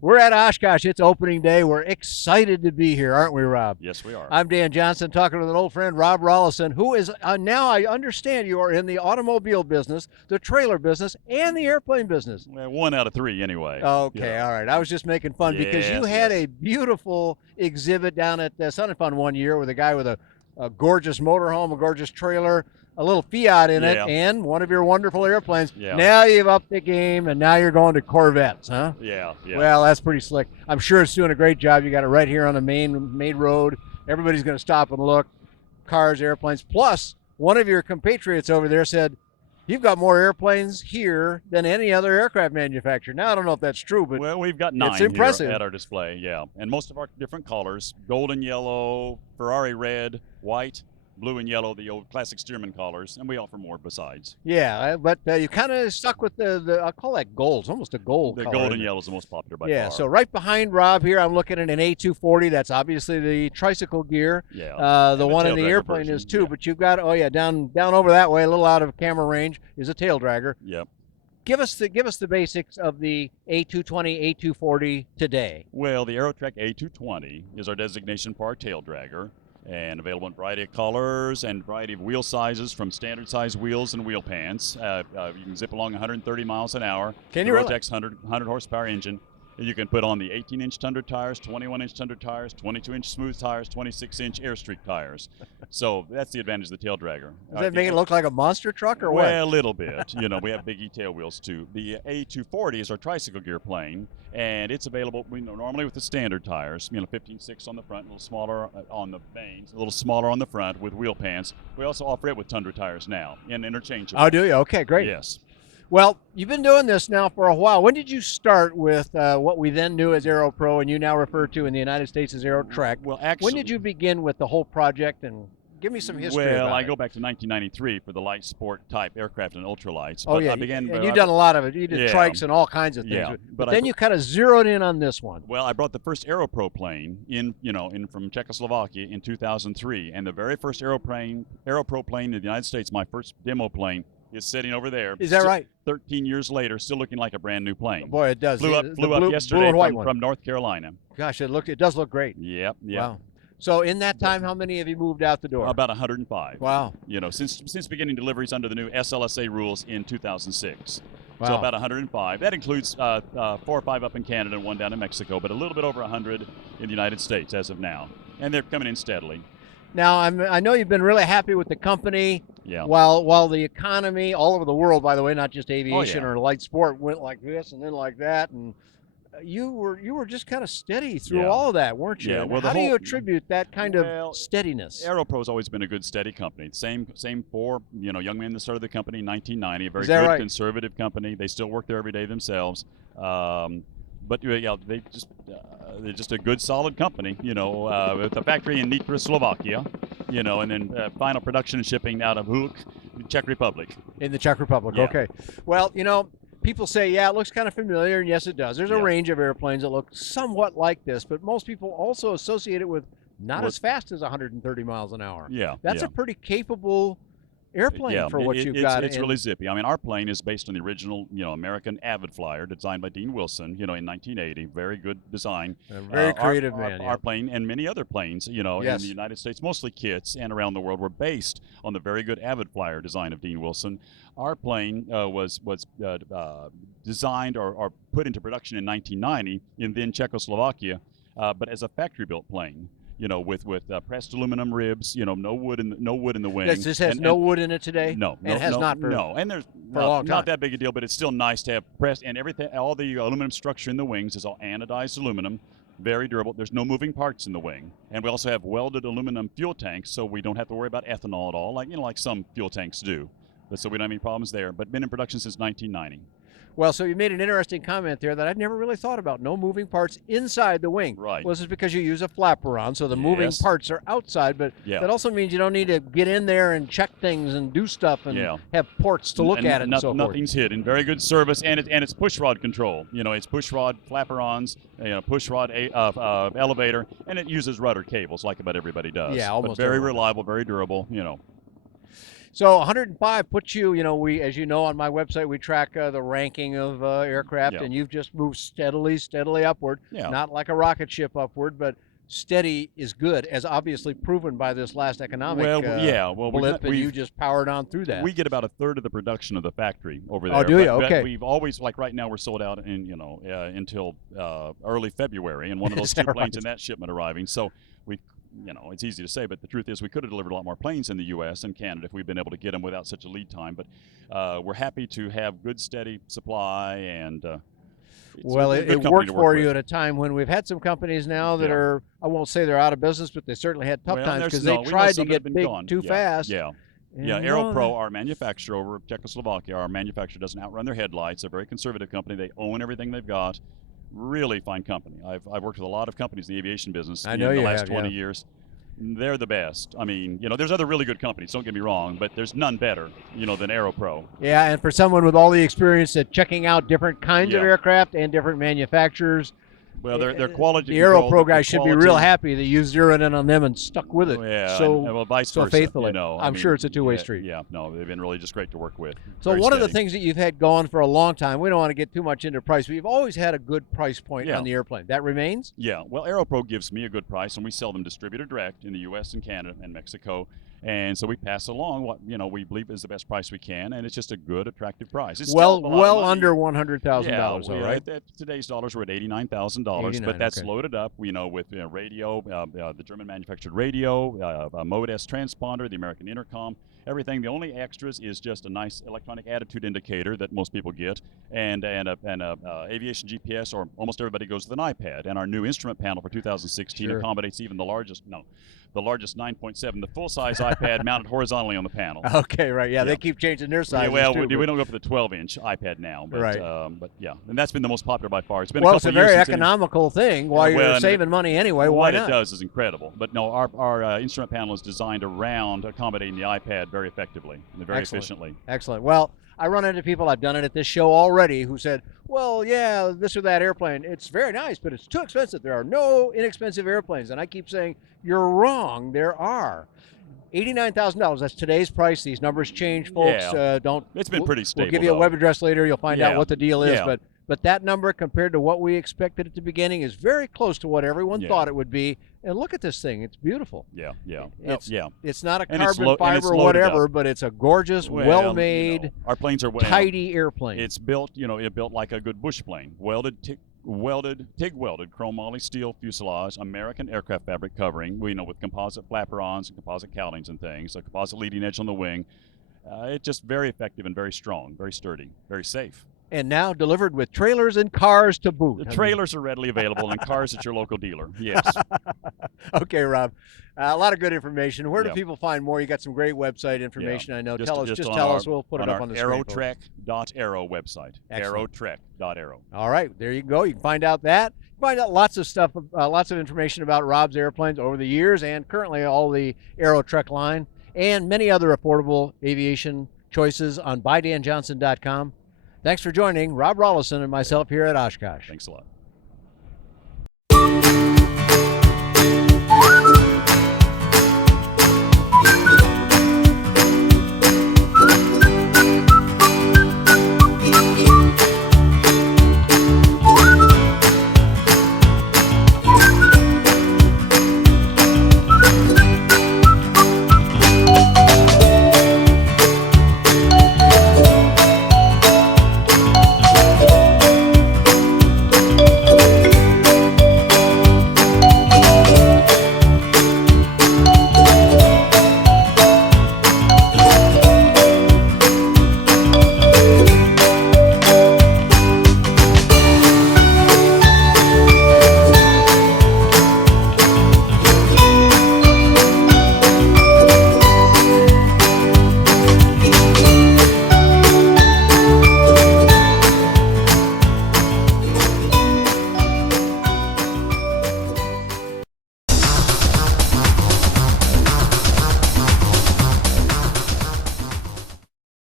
We're at Oshkosh. It's opening day. We're excited to be here, aren't we, Rob? Yes, we are. I'm Dan Johnson, talking with an old friend, Rob Rollison, who is now, I understand you are in the automobile business, the trailer business, and the airplane business. Well, 1 out of 3 anyway. Okay, all right. I was just making fun because you Yes, had yes. a beautiful exhibit down at Sun and Fun one year with a guy with a gorgeous motorhome, a gorgeous trailer, a little Fiat in it, Yeah. and one of your wonderful airplanes. Yeah. Now you've upped the game, and now you're going to Corvettes, huh? Yeah, yeah. Well, that's pretty slick. I'm sure it's doing a great job. You got it right here on the main road. Everybody's going to stop and look. Cars, airplanes. Plus, one of your compatriots over there said, you've got more airplanes here than any other aircraft manufacturer. Now, I don't know if that's true, but well, we've got 9 it's impressive here at our display, yeah. And most of our different colors, gold and yellow, Ferrari red, white, blue and yellow, the old classic Stearman colors, and we offer more besides. Yeah, but you kind of stuck with the I'll call that gold. It's almost a gold The color, gold isn't and it? yellow is the most popular by Yeah, far. so right behind Rob here, I'm looking at an A240. That's obviously the Tricycle gear. Yeah. The And one in the taildragger airplane version, is too, yeah. but you've got, down over that way, a little out of camera range, is a tail dragger. Yep. Give us the basics of the A220, A240 today. Well, the Aerotrek A220 is our designation for our tail dragger, and available in a variety of colors and variety of wheel sizes, from standard size wheels and wheel pans. You can zip along 130 miles an hour. Can the you really? Rotax 100 horsepower engine. You can put on the 18-inch Tundra tires, 21-inch Tundra tires, 22-inch smooth tires, 26-inch Airstreak tires. So that's the advantage of the tail dragger. Does that make it look like a monster truck or Well, a what? little bit. We have big E-tail wheels too. The A240 is our tricycle gear plane, and it's available normally with the standard tires, 15/6 on the front, a little smaller on the vanes, a little smaller on the front with wheel pans. We also offer it with Tundra tires now, and interchangeable. Oh, do you? Okay, great. Yes. Well, you've been doing this now for a while. When did you start with what we then knew as AeroPro and you now refer to in the United States as Aerotrek? Well, actually, When did you begin with the whole project, and give me some history Well, about I it. go back to 1993 for the light sport type aircraft and ultralights. Oh, but yeah, I began. and you've done a lot of it. You did Yeah. trikes and all kinds of things. Yeah, But but then you kind of zeroed in on this one. Well, I brought the first Aeropro plane in from Czechoslovakia in 2003, and the very first Aeropro plane in the United States, my first demo plane, is sitting over there. Is that right? 13 years later, still looking like a brand new plane. Boy, it does. Flew up blue yesterday and white one. from North Carolina. Gosh, it does look great. Yep. Wow. So in that time, how many have you moved out the door? About 105. Wow. Since beginning deliveries under the new SLSA rules in 2006. Wow. So about 105. That includes 4 or 5 up in Canada and 1 down in Mexico, but a little bit over 100 in the United States as of now. And they're coming in steadily. Now, I know you've been really happy with the company. Yeah. While the economy all over the world, by the way, not just aviation yeah. or light sport, went like this and then like that, and you were just kind of steady through Yeah. all of that, weren't you? Yeah, And well, the how do you whole- attribute that kind Well, of steadiness? Aeropro's always been a good, steady company. Same 4 young men that started the company in 1990. A very Is that good, right? conservative company. They still work there every day themselves. But yeah, they're just a good, solid company. With a factory in Nitra, Slovakia. And then final production and shipping out of Hulk, Czech Republic. In the Czech Republic, Yeah. okay. Well, people say, yeah, it looks kind of familiar, and yes, it does. There's a Yeah. range of airplanes that look somewhat like this, but most people also associate it with not as fast as 130 miles an hour. Yeah. That's yeah. a pretty capable airplane Yeah, for what you've got. It's really zippy. I mean, our plane is based on the original, American Avid Flyer, designed by Dean Wilson, in 1980. Very good design. A very creative man. Our plane and many other planes, Yes. in the United States, mostly kits and around the world, were based on the very good Avid Flyer design of Dean Wilson. Our plane was designed or put into production in 1990 in then Czechoslovakia, but as a factory-built plane. With pressed aluminum ribs, no wood in the wing. Yes, this has no wood in it today? No, And it has not for, no, and there's for a long time. not that big a deal, but it's still nice to have pressed and everything. All the aluminum structure in the wings is all anodized aluminum, very durable. There's no moving parts in the wing, and we also have welded aluminum fuel tanks, so we don't have to worry about ethanol at all, like some fuel tanks do. But so we don't have any problems there. But been in production since 1990. Well, so you made an interesting comment there that I'd never really thought about. No moving parts inside the wing. Right. Well, this is because you use a flapper on, so the moving Yes. parts are outside, but Yeah. that also means you don't need to get in there and check things and do stuff and Yeah. have ports to look at it and so forth. Nothing's hidden. Very good service, and it's push rod control. It's push rod flapper-ons, push rod elevator, and it uses rudder cables like about everybody does. Yeah, But almost very everyone. reliable, very durable. So 105 puts you, we, as you know, on my website, we track the ranking of aircraft, Yeah. and you've just moved steadily upward. Yeah. Not like a rocket ship upward, but steady is good, as obviously proven by this last economic blip, and you just powered on through that. We get about a third of the production of the factory over there. Oh, do you? But Okay. we've always, like right now, we're sold out until early February, and one of those two planes in that shipment arriving. So we. It's easy to say, but the truth is we could have delivered a lot more planes in the U.S. and Canada if we'd been able to get them without such a lead time. But we're happy to have good, steady supply, and well, it worked for you at a time when we've had some companies now that are, I won't say they're out of business, but they certainly had tough times because they tried to get big too fast. Yeah. Yeah, Aeropro, our manufacturer over Czechoslovakia, our manufacturer doesn't outrun their headlights. They're a very conservative company. They own everything they've got. Really fine company. I've worked with a lot of companies in the aviation business in the last 20 years. They're the best. I mean, there's other really good companies, don't get me wrong, but there's none better, than Aeropro. Yeah, and for someone with all the experience at checking out different kinds of aircraft and different manufacturers, well, their quality. The Aeropro guys should be real happy that you zeroed in on them and stuck with it. Yeah, so vice versa, faithfully. I'm sure it's a two-way street. Yeah, no, they've been really just great to work with. So one of the things that you've had going for a long time, we don't want to get too much into price, but you've always had a good price point on the airplane. That remains? Yeah, well, Aeropro gives me a good price, and we sell them distributor direct in the U.S. and Canada and Mexico. And so we pass along what we believe is the best price we can, and it's just a good, attractive price. It's well under $100,000, all right? At today's dollars, we're at $89,000, but that's loaded up, with radio, the German manufactured radio, a Mode S transponder, the American intercom, everything. The only extras is just a nice electronic attitude indicator that most people get, and a aviation GPS, or almost everybody goes with an iPad. And our new instrument panel for 2016 accommodates even the largest 9.7, the full-size iPad mounted horizontally on the panel. Okay, right. Yeah, they keep changing their sizes. Yeah, well, too, we don't go for the 12-inch iPad now, but, but yeah, and that's been the most popular by far. It's been it's a very economical thing. While you're saving money anyway, why not? What it does is incredible. But no, our instrument panel is designed around accommodating the iPad very effectively and very efficiently. Excellent. Well, I run into people, I've done it at this show already, who said, well, yeah, this or that airplane, it's very nice, but it's too expensive. There are no inexpensive airplanes. And I keep saying, you're wrong. There are. $89,000, that's today's price. These numbers change, folks. It's been pretty stable. We'll give you a web address later. You'll find out what the deal is. But that number compared to what we expected at the beginning is very close to what everyone thought it would be. And look at this thing. It's beautiful. Yeah. It's not a carbon fiber or whatever, but it's a gorgeous, well-made, our planes are tidy airplane. It's built, built like a good bush plane. TIG-welded chrome moly steel fuselage, American aircraft fabric covering, with composite flaperons and composite cowlings and things, a composite leading edge on the wing. It's just very effective and very strong, very sturdy, very safe. And now delivered with trailers and cars to boot. The trailers are readily available and cars at your local dealer. Yes. Okay, Rob. A lot of good information. Where do people find more? You got some great website information. I know. Tell us. We'll put it up on the screen. Aerotrek.aero website. Aerotrek.aero. All right, there you go. You can find out that. Find out lots of stuff, lots of information about Rob's airplanes over the years and currently all the Aerotrek line and many other affordable aviation choices on BuyDanJohnson.com. Thanks for joining Rob Rollison and myself here at Oshkosh. Thanks a lot.